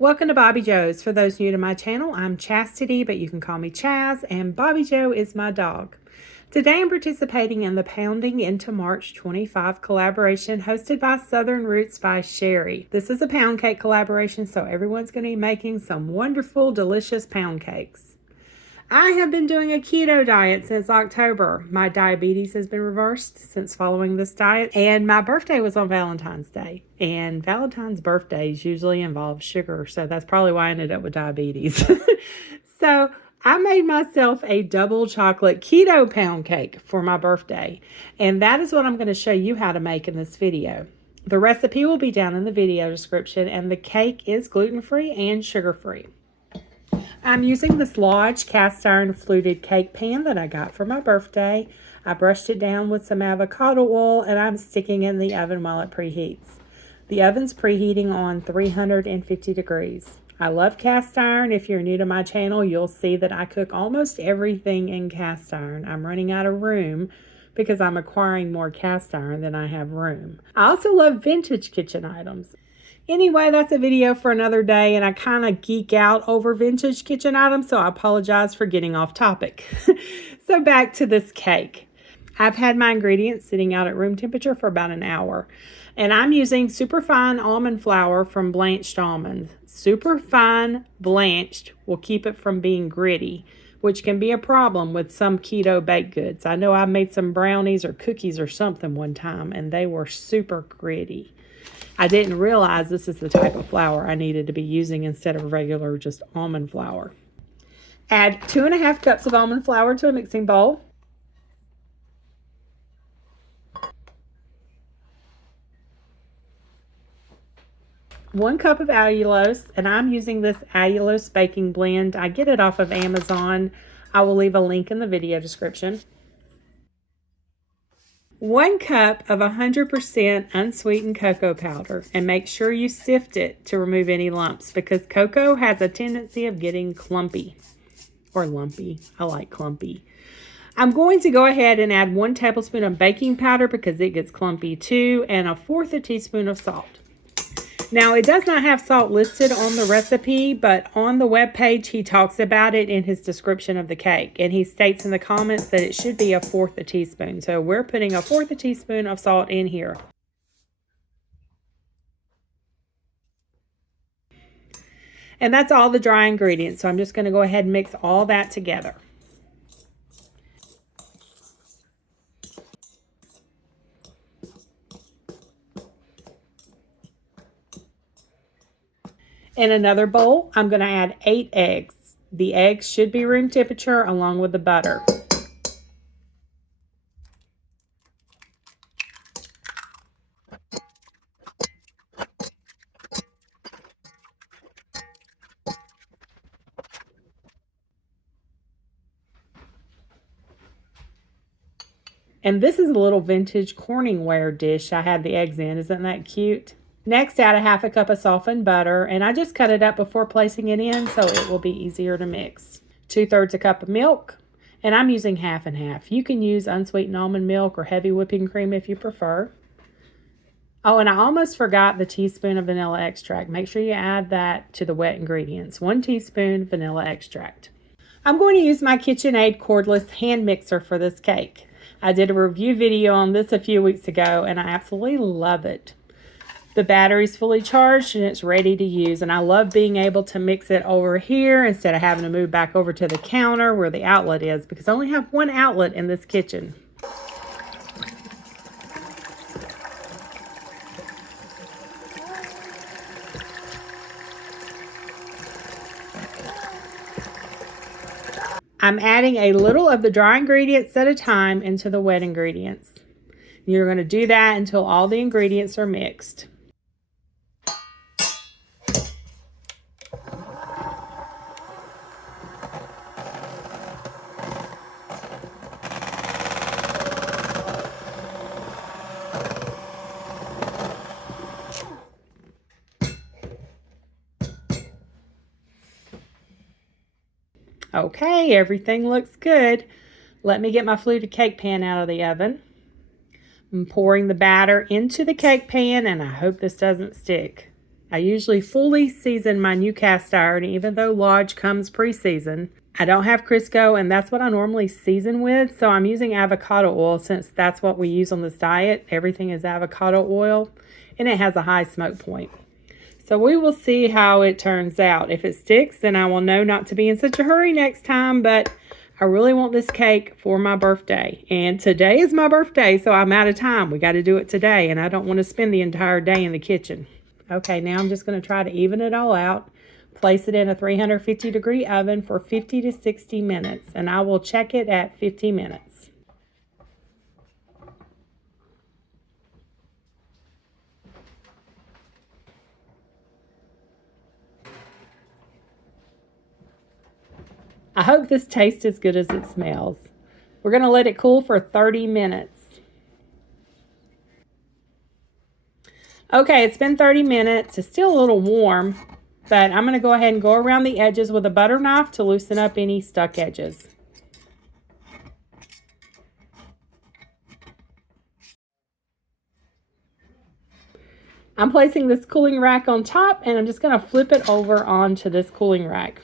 Welcome to Bobbi Jo's. For those new to my channel, I'm Chastity, but you can call me Chaz, and Bobbi Jo is my dog. Today I'm participating in the Pounding into March 25 collaboration hosted by Southern Roots by Sherry. This is a pound cake collaboration, so everyone's going to be making some wonderful, delicious pound cakes. I have been doing a keto diet since October. My diabetes has been reversed since following this diet, and my birthday was on Valentine's Day. And Valentine's birthdays usually involve sugar, so that's probably why I ended up with diabetes. So I made myself a double chocolate keto pound cake for my birthday, and that is what I'm going to show you how to make in this video. The recipe will be down in the video description, and the cake is gluten-free and sugar-free. I'm using this Lodge cast iron fluted cake pan that I got for my birthday. I brushed it down with some avocado oil, and I'm sticking it in the oven while it preheats. The oven's preheating on 350 degrees. I love cast iron. If you're new to my channel, you'll see that I cook almost everything in cast iron. I'm running out of room because I'm acquiring more cast iron than I have room. I also love vintage kitchen items. Anyway, that's a video for another day, and I kind of geek out over vintage kitchen items, so I apologize for getting off topic. So back to this cake. I've had my ingredients sitting out at room temperature for about an hour, and I'm using superfine almond flour from blanched almonds. Superfine blanched will keep it from being gritty, which can be a problem with some keto baked goods. I know I made some brownies or cookies or something one time, and they were super gritty. I didn't realize this is the type of flour I needed to be using instead of regular just almond flour. Add 2.5 cups of almond flour to a mixing bowl. One cup of allulose, and I'm using this allulose baking blend. I get it off of Amazon. I will leave a link in the video description. 1 cup of 100% unsweetened cocoa powder, and make sure you sift it to remove any lumps because cocoa has a tendency of getting clumpy or lumpy. I like clumpy. I'm going to go ahead and add 1 tablespoon of baking powder because it gets clumpy too, and 1/4 teaspoon of salt. Now, it does not have salt listed on the recipe, but on the webpage, he talks about it in his description of the cake. And he states in the comments that it should be 1/4 teaspoon. So we're putting 1/4 teaspoon of salt in here. And that's all the dry ingredients. So I'm just going to go ahead and mix all that together. In another bowl, I'm going to add 8 eggs. The eggs should be room temperature along with the butter. And this is a little vintage Corningware dish I had the eggs in. Isn't that cute? Next, add 1/2 cup of softened butter, and I just cut it up before placing it in so it will be easier to mix. 2/3 cup of milk, and I'm using half and half. You can use unsweetened almond milk or heavy whipping cream if you prefer. Oh, and I almost forgot the teaspoon of vanilla extract. Make sure you add that to the wet ingredients. 1 teaspoon vanilla extract. I'm going to use my KitchenAid cordless hand mixer for this cake. I did a review video on this a few weeks ago, and I absolutely love it. The battery's fully charged and it's ready to use, and I love being able to mix it over here instead of having to move back over to the counter where the outlet is, because I only have 1 outlet in this kitchen. I'm adding a little of the dry ingredients at a time into the wet ingredients. You're going to do that until all the ingredients are mixed. Okay, everything looks good. Let me get my fluted cake pan out of the oven. I'm pouring the batter into the cake pan, and I hope this doesn't stick. I usually fully season my new cast iron, even though Lodge comes pre-seasoned. I don't have Crisco, and that's what I normally season with, so I'm using avocado oil since that's what we use on this diet. Everything is avocado oil, and it has a high smoke point. So we will see how it turns out. If it sticks, then I will know not to be in such a hurry next time, but I really want this cake for my birthday. And today is my birthday, so I'm out of time. We got to do it today, and I don't want to spend the entire day in the kitchen. Okay, now I'm just going to try to even it all out. Place it in a 350-degree oven for 50 to 60 minutes, and I will check it at 50 minutes. I hope this tastes as good as it smells. We're going to let it cool for 30 minutes. Okay, it's been 30 minutes. It's still a little warm, but I'm going to go ahead and go around the edges with a butter knife to loosen up any stuck edges. I'm placing this cooling rack on top, and I'm just going to flip it over onto this cooling rack.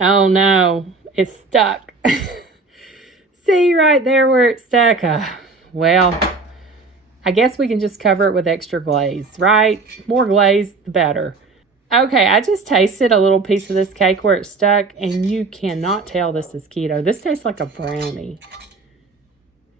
Oh no, it's stuck. See right there where it's stuck? Well, I guess we can just cover it with extra glaze, right? More glaze, the better. Okay, I just tasted a little piece of this cake where it's stuck, and you cannot tell this is keto. This tastes like a brownie.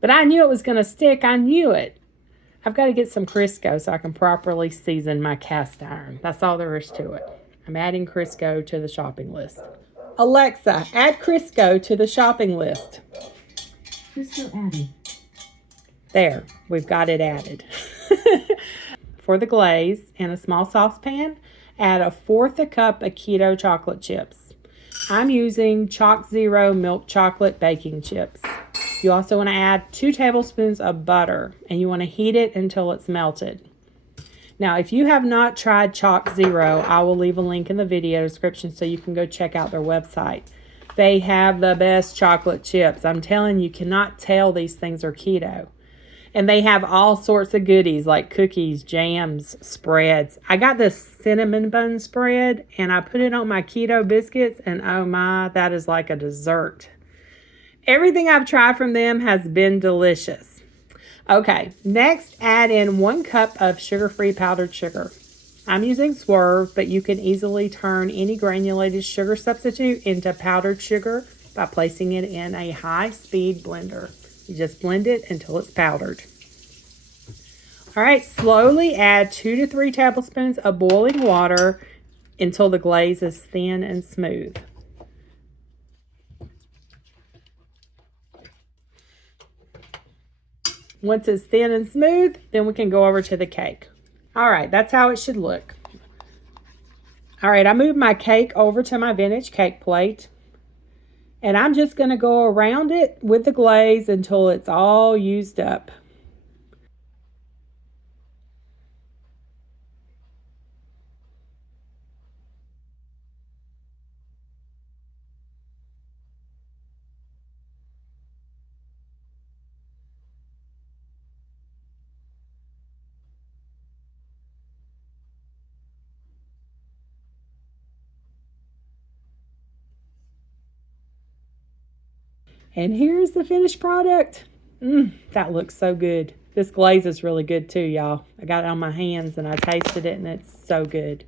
But I knew it was going to stick. I knew it. I've got to get some Crisco so I can properly season my cast iron. That's all there is to it. I'm adding Crisco to the shopping list. Alexa, add Crisco to the shopping list. Crisco added. There, we've got it added. For the glaze, in a small saucepan, add 1/4 cup of keto chocolate chips. I'm using Chalk Zero milk chocolate baking chips. You also want to add 2 tablespoons of butter, and you want to heat it until it's melted. Now, if you have not tried Chalk Zero, I will leave a link in the video description so you can go check out their website. They have the best chocolate chips. I'm telling you, cannot tell these things are keto. And they have all sorts of goodies like cookies, jams, spreads. I got this cinnamon bun spread, and I put it on my keto biscuits, and oh my, that is like a dessert. Everything I've tried from them has been delicious. Okay, next add in 1 cup of sugar-free powdered sugar. I'm using Swerve, but you can easily turn any granulated sugar substitute into powdered sugar by placing it in a high-speed blender. You just blend it until it's powdered. All right, slowly add 2 to 3 tablespoons of boiling water until the glaze is thin and smooth. Once it's thin and smooth, then we can go over to the cake. All right, that's how it should look. All right, I moved my cake over to my vintage cake plate. And I'm just going to go around it with the glaze until it's all used up. And here's the finished product. That looks so good. This glaze is really good too, y'all. I got it on my hands and I tasted it, and it's so good.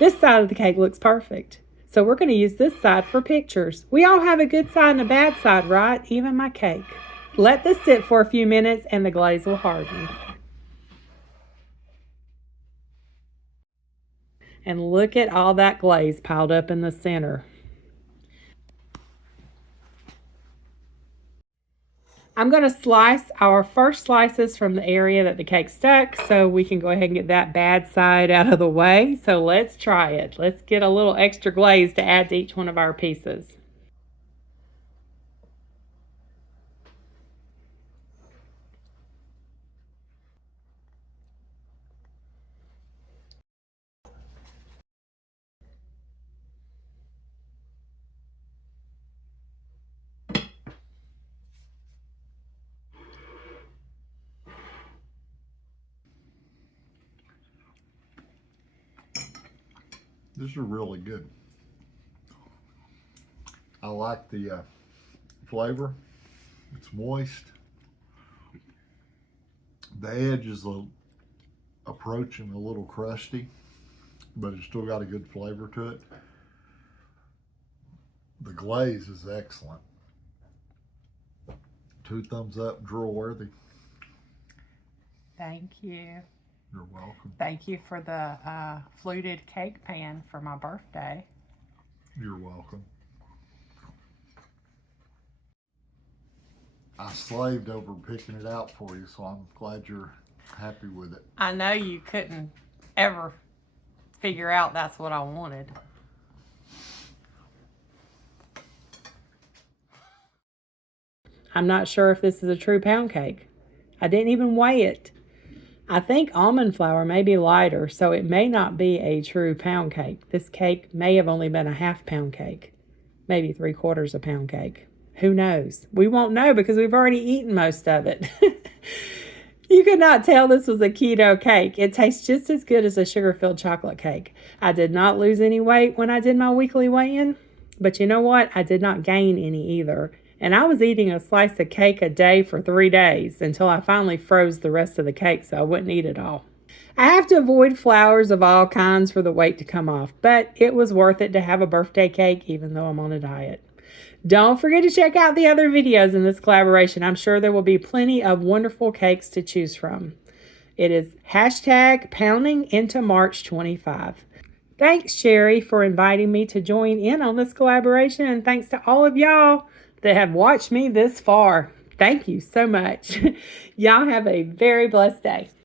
This side of the cake looks perfect. So we're going to use this side for pictures. We all have a good side and a bad side, right? Even my cake. Let this sit for a few minutes and the glaze will harden. And look at all that glaze piled up in the center. I'm going to slice our first slices from the area that the cake stuck so we can go ahead and get that bad side out of the way. So let's try it. Let's get a little extra glaze to add to each one of our pieces. These are really good. I like the flavor. It's moist. The edge is approaching a little crusty, but it's still got a good flavor to it. The glaze is excellent. 2 thumbs up, drill worthy. Thank you. You're welcome. Thank you for the fluted cake pan for my birthday. You're welcome. I slaved over picking it out for you, so I'm glad you're happy with it. I know you couldn't ever figure out that's what I wanted. I'm not sure if this is a true pound cake. I didn't even weigh it. I think almond flour may be lighter, so it may not be a true pound cake. This cake may have only been a half-pound cake, maybe 3/4 pound cake. Who knows? We won't know because we've already eaten most of it. You could not tell this was a keto cake. It tastes just as good as a sugar-filled chocolate cake. I did not lose any weight when I did my weekly weigh-in, but you know what? I did not gain any either. And I was eating a slice of cake a day for 3 days until I finally froze the rest of the cake so I wouldn't eat it all. I have to avoid flours of all kinds for the weight to come off, but it was worth it to have a birthday cake even though I'm on a diet. Don't forget to check out the other videos in this collaboration. I'm sure there will be plenty of wonderful cakes to choose from. It is #pounding into March 25. Thanks, Sherry, for inviting me to join in on this collaboration, and thanks to all of y'all that have watched me this far. Thank you so much. Y'all have a very blessed day.